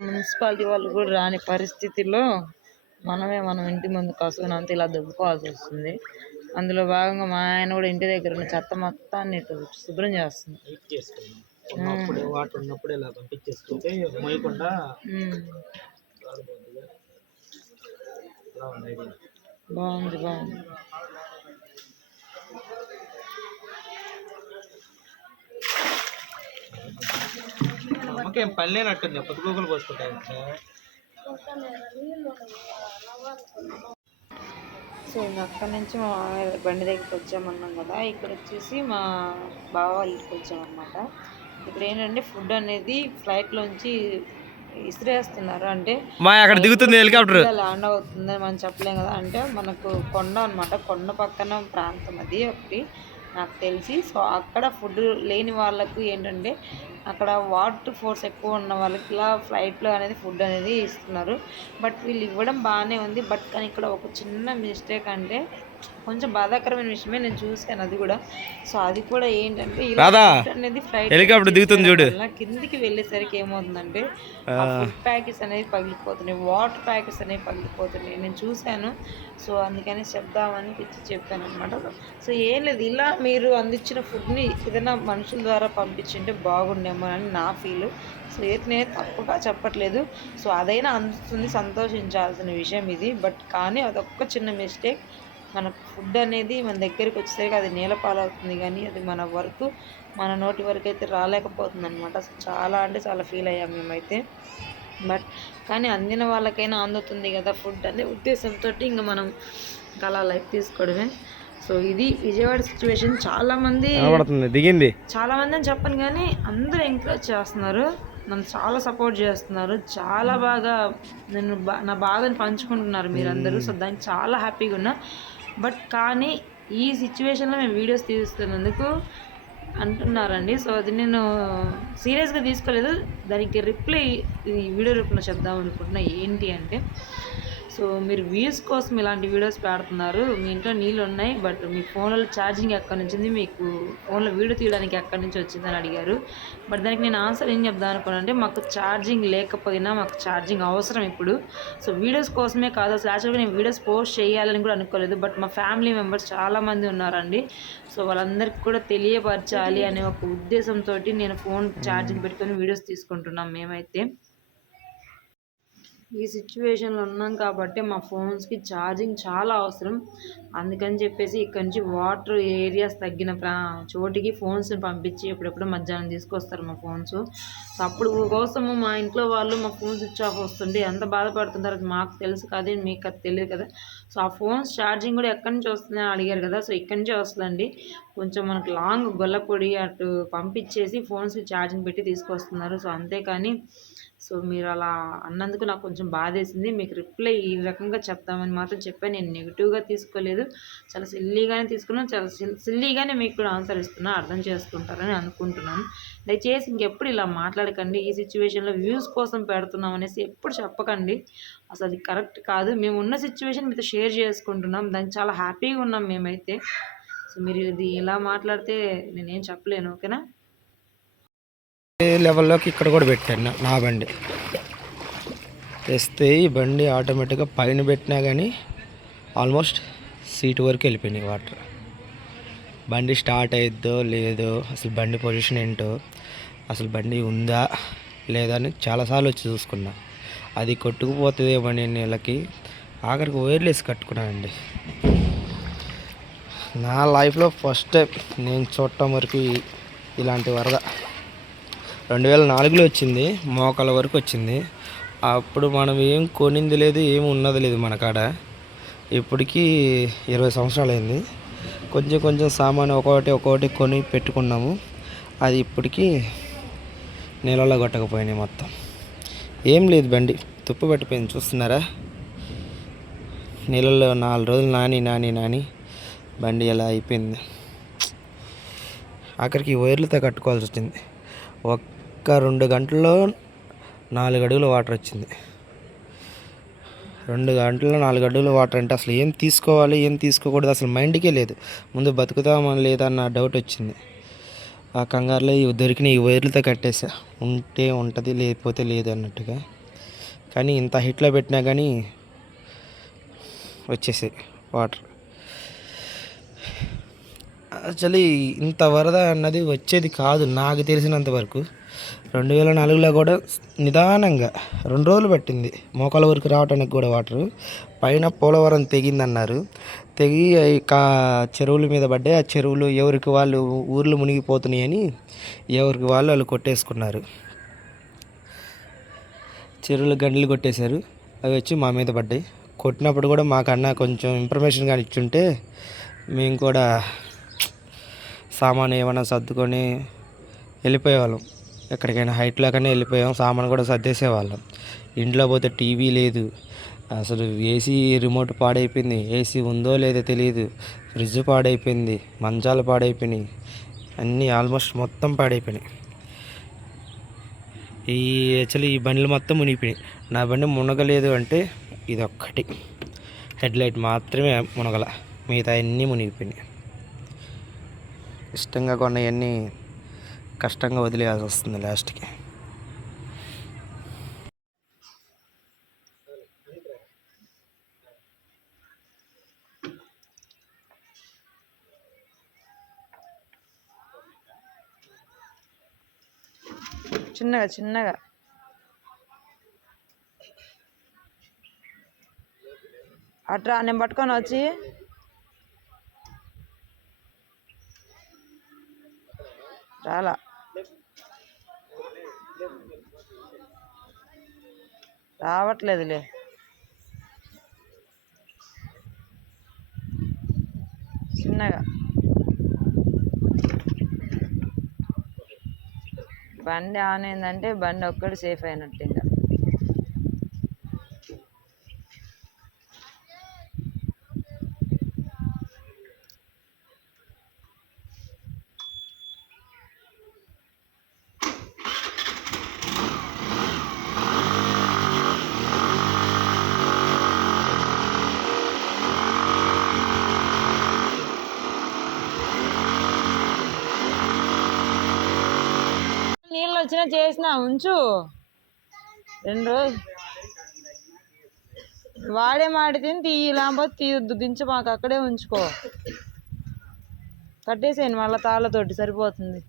Municipality వాళ్ళు కూడా రాని పరిస్థితిలో మనమే మనం ఇంటి ముందు కసువుని అంతా ఇలా దుబ్బుకోవాల్సి వస్తుంది. అందులో భాగంగా మా ఆయన కూడా ఇంటి దగ్గర ఉన్న చెత్త మొత్తాన్ని ఇటు శుభ్రం చేస్తుంది. ఉన్నప్పుడు వాటర్ ఉన్నప్పుడు ఇలా పంపించేసుకుంటే మోయకుండా. బాగుంది బాగుంది. మా అమ్మకి పని లేనట్టుంది. పొద్దుగోకులు పోసుకుంటాయి సో ఇంక అక్కడి నుంచి మా బండి దగ్గరికి వచ్చామన్నాం కదా. ఇక్కడ వచ్చేసి మా బావ వాళ్ళ ఇంటికి వచ్చామన్నమాట. ఇక్కడ ఏంటంటే ఫుడ్ అనేది ఫ్లైట్లోంచి ఇసిరేస్తున్నారు. అంటే మా అక్కడ దిగుతుంది హెలికాప్టర్. ల్యాండ్ అవుతుందని మనం చెప్పలేం కదా. అంటే మనకు కొండ అన్నమాట. కొండ పక్కన ప్రాంతం అది ఒకటి. నాకు తెలిసి. సో అక్కడ ఫుడ్ లేని వాళ్ళకు ఏంటంటే అక్కడ వాటర్ ఫోర్స్ ఎక్కువ ఉన్న వాళ్ళకి ఇలా ఫ్లైట్లో అనేది ఫుడ్ అనేది ఇస్తున్నారు. బట్ వీళ్ళు ఇవ్వడం బాగానే ఉంది. బట్ కానీ ఇక్కడ ఒక చిన్న మిస్టేక్ అంటే కొంచెం బాధాకరమైన విషయమే నేను చూశాను అది కూడా. సో అది కూడా ఏంటంటే అనేది ఫ్లైట్ హెలికాప్టర్ దిగుతుంది చూడు. కిందికి వెళ్ళేసరికి ఏమవుతుందంటే ప్యాకెట్స్ అనేవి పగిలిపోతున్నాయి వాటర్ ప్యాకెట్స్ అనేవి పగిలిపోతున్నాయి. నేను చూశాను. సో అందుకని చెప్దామని పిచ్చి చెప్పాను అనమాట సో ఏం లేదు ఇలా మీరు అందించిన ఫుడ్ని ఏదైనా మనుషుల ద్వారా పంపించింటే బాగుండేమో అని నా ఫీల్ సో ఏది నేను తప్పుగా చెప్పట్లేదు. సో అదైనా అందుతుంది సంతోషించాల్సిన విషయం ఇది. బట్ కానీ అదొక్క చిన్న మిస్టేక్ మన ఫుడ్ అనేది మన దగ్గరికి వచ్చేసరికి అది నేల పాలవుతుంది కానీ అది మన వరకు మన నోటి వరకు అయితే రాలేకపోతుంది అనమాట చాలా అంటే చాలా ఫీల్ అయ్యాం మేమైతే. బట్ కానీ అందిన వాళ్ళకైనా అందుతుంది కదా ఫుడ్ అనే ఉద్దేశంతో ఇంకా మనం ఇంకా అలా లైఫ్ తీసుకోవడమే. సో ఇది విజయవాడ సిచ్యువేషన్. చాలామంది కనబడుతుంది దిగింది. చాలా మంది అని చెప్పను కానీ అందరూ ఎంకరేజ్ చేస్తున్నారు. నన్ను చాలా సపోర్ట్ చేస్తున్నారు. చాలా బాగా నన్ను బా నా బాధని పంచుకుంటున్నారు మీరందరూ. సో దానికి చాలా హ్యాపీగా ఉన్నా. బట్ కానీ ఈ సిచ్యువేషన్లో మేము వీడియోస్ తీస్తున్నందుకు అంటున్నారండి. సో అది నేను సీరియస్గా తీసుకోలేదు. దానికి రిప్లై ఈ వీడియో రూపంలో చెప్దాం అనుకుంటున్నా ఏంటి అంటే సో మీరు వ్యూస్ కోసం ఇలాంటి వీడియోస్ పెడుతున్నారు. మీ ఇంట్లో నీళ్ళు ఉన్నాయి బట్ మీ ఫోన్లో ఛార్జింగ్ ఎక్కడి నుంచి ఉంది మీకు ఫోన్లో వీడియో తీయడానికి ఎక్కడి నుంచి వచ్చిందని అడిగారు. బట్ దానికి నేను ఆన్సర్ ఏం చెప్దాం అనుకున్నాను అంటే మాకు ఛార్జింగ్ లేకపోయినా మాకు ఛార్జింగ్ అవసరం ఇప్పుడు. సో వీడియోస్ కోసమే కాదు అసలు యాక్చువల్గా నేను వీడియోస్ పోస్ట్ చేయాలని కూడా అనుకోలేదు బట్ మా ఫ్యామిలీ మెంబర్స్ చాలామంది ఉన్నారండి. సో వాళ్ళందరికీ కూడా తెలియపరచాలి అనే ఒక ఉద్దేశంతో నేను ఫోన్ ఛార్జింగ్ పెట్టుకొని వీడియోస్ తీసుకుంటున్నాం మేమైతే. ఈ సిచ్యువేషన్లో ఉన్నాం కాబట్టి మా ఫోన్స్కి ఛార్జింగ్ చాలా అవసరం. అందుకని చెప్పేసి ఇక్కడ నుంచి వాటర్ ఏరియాస్ తగ్గిన ప్రా చోటికి ఫోన్స్ని పంపించి ఎప్పుడెప్పుడు మధ్యాహ్నం తీసుకొస్తారు మా ఫోన్స్ సో అప్పుడు కోసము మా ఇంట్లో వాళ్ళు మా ఫోన్ స్విచ్ ఆఫ్ వస్తుంటే ఎంత బాధపడుతుంటారో అది మాకు తెలుసు కాదు మీకు అది తెలియదు కదా. సో ఆ ఫోన్స్ ఛార్జింగ్ కూడా ఎక్కడి నుంచి వస్తుందని అడిగారు కదా సో ఇక్కడి నుంచే వస్తుందండి. కొంచెం మనకు లాంగ్ గొల్లపొడి అటు పంపించేసి ఫోన్స్కి ఛార్జింగ్ పెట్టి తీసుకొస్తున్నారు. సో అంతేకాని సో మీరు అలా అన్నందుకు నాకు కొంచెం బాధేసింది. మీకు రిప్లై ఈ రకంగా చెప్తామని మాత్రం చెప్పాను నేను నెగిటివ్గా తీసుకోలేదు. చాలా సిల్లీగానే తీసుకున్నాను. చాలా సిల్లీగానే మీకు కూడా ఆన్సర్ ఇస్తున్నా. అర్థం చేసుకుంటారని అనుకుంటున్నాను. దయచేసి ఇంకెప్పుడు ఇలా మాట్లాడకండి. ఈ సిచ్యువేషన్లో వ్యూస్ కోసం పెడుతున్నాం అనేసి ఎప్పుడు చెప్పకండి. అసలు అది కరెక్ట్ కాదు. మేము ఉన్న సిచ్యువేషన్ మీతో షేర్ చేసుకుంటున్నాం. దానికి చాలా హ్యాపీగా ఉన్నాం మేమైతే. సో మీరు ఇది ఇలా మాట్లాడితే నేనేం చెప్పలేను. ఓకేనా? లెవెల్లోకి ఇక్కడ కూడా పెట్టాను నా- బండి. తెస్తే ఈ బండి ఆటోమేటిక్గా పైన పెట్టినా కానీ ఆల్మోస్ట్ సీట్ వరకు వెళ్ళిపోయినాయి వాటర్. బండి స్టార్ట్ అయిద్దో లేదో అసలు బండి పొజిషన్ ఏంటో అసలు బండి ఉందా లేదా అని చాలాసార్లు వచ్చి చూసుకున్నా. అది కొట్టుకుపోతుందేమో నేను నెలకి ఆఖరికి వైర్లెస్ కట్టుకున్నానండి నా లైఫ్లో ఫస్ట్ టైం నేను చూడటం వరకు ఇలాంటి వరద. రెండు వేల నాలుగులో వచ్చింది మోకాల వరకు వచ్చింది. అప్పుడు మనం ఏం కొనింది లేదు ఏం ఉన్నది లేదు మన కాడ. ఇప్పటికీ ఇరవై సంవత్సరాలైంది. కొంచెం కొంచెం సామాను ఒక్కొక్కటి ఒక్కొక్కటి కొని పెట్టుకున్నాము. అది ఇప్పటికీ నీళ్ళలో కొట్టకపోయినాయి మొత్తం. ఏం లేదు బండి తుప్పు పట్టిపోయింది చూస్తున్నారా? నీళ్ళల్లో నాలుగు రోజులు నాని నాని నాని బండి ఎలా అయిపోయింది. ఆఖరికి వైర్లతో కట్టుకోవాల్సి వచ్చింది. ఒక ఒక్క రెండు గంటల్లో నాలుగు అడుగులు వాటర్ వచ్చింది. రెండు గంటల్లో నాలుగు అడుగుల వాటర్ అంటే అసలు ఏం తీసుకోవాలి ఏం తీసుకోకూడదు అసలు మైండ్కే లేదు. ముందు బతుకుతామా లేదా అన్న డౌట్ వచ్చింది. ఆ కంగారులో ఇవి దొరికిన ఈ వైర్లతో కట్టేసా. ఉంటే ఉంటుంది లేకపోతే లేదు అన్నట్టుగా. కానీ ఇంత హిట్లో పెట్టినా కానీ వచ్చేసాయి వాటర్. యాక్చువల్లీ ఇంత వరద అన్నది వచ్చేది కాదు నాకు తెలిసినంత వరకు. రెండు వేల నాలుగులో కూడా నిదానంగా రెండు రోజులు పట్టింది. మోకాల వరకు రావడానికి కూడా వాటరు. పైన పోలవరం తెగిందన్నారు. తెగి కా చెరువుల మీద పడ్డాయి. ఆ చెరువులు ఎవరికి వాళ్ళు ఊర్లు మునిగిపోతున్నాయని ఎవరికి వాళ్ళు వాళ్ళు కొట్టేసుకున్నారు. చెరువులు గంటలు కొట్టేశారు. అవి వచ్చి మా మీద పడ్డాయి. కొట్టినప్పుడు కూడా మాకన్నా కొంచెం ఇన్ఫర్మేషన్ కానీ ఇచ్చుంటే మేము కూడా సామాను ఏమైనా సర్దుకొని వెళ్ళిపోయేవాళ్ళం. ఎక్కడికైనా హైట్లో కానీ వెళ్ళిపోయాం. సామాను కూడా సర్దేసేవాళ్ళం. ఇంట్లో పోతే టీవీ లేదు. అసలు ఏసీ రిమోట్ పాడైపోయింది. ఏసీ ఉందో లేదో తెలియదు ఫ్రిడ్జ్ పాడైపోయింది. మంచాలు పాడైపోయినాయి. అన్నీ ఆల్మోస్ట్ మొత్తం పాడైపోయినాయి. ఈ యాక్చువల్లీ ఈ బండ్లు మొత్తం మునిగిపోయినాయి. నా బండి మునగలేదు అంటే ఇది ఒక్కటి హెడ్లైట్ మాత్రమే మునగల. మిగతా అన్నీ మునిగిపోయినాయి. ఇష్టంగా కొన్నవన్నీ కష్టంగా వదిలేయాల్సి వస్తుంది లాస్ట్కి. చిన్నగా చిన్నగా. అట్రా నేను పట్టుకొని వచ్చి. చాలా రావట్లేదులే. చిన్నగా. బండి ఆన్ అయిందంటే బండి ఒక్కడు సేఫ్ అయినట్టు ఇంకా. నీళ్ళు వచ్చినా చేసినా ఉంచు. రెండు రోజులు వాడే మాడి తిని తీయి లేకపోతే తీయొద్దు. దించు మాకు అక్కడే ఉంచుకో. కట్టేసేయండి మళ్ళీ తాళ్ళతోటి సరిపోతుంది.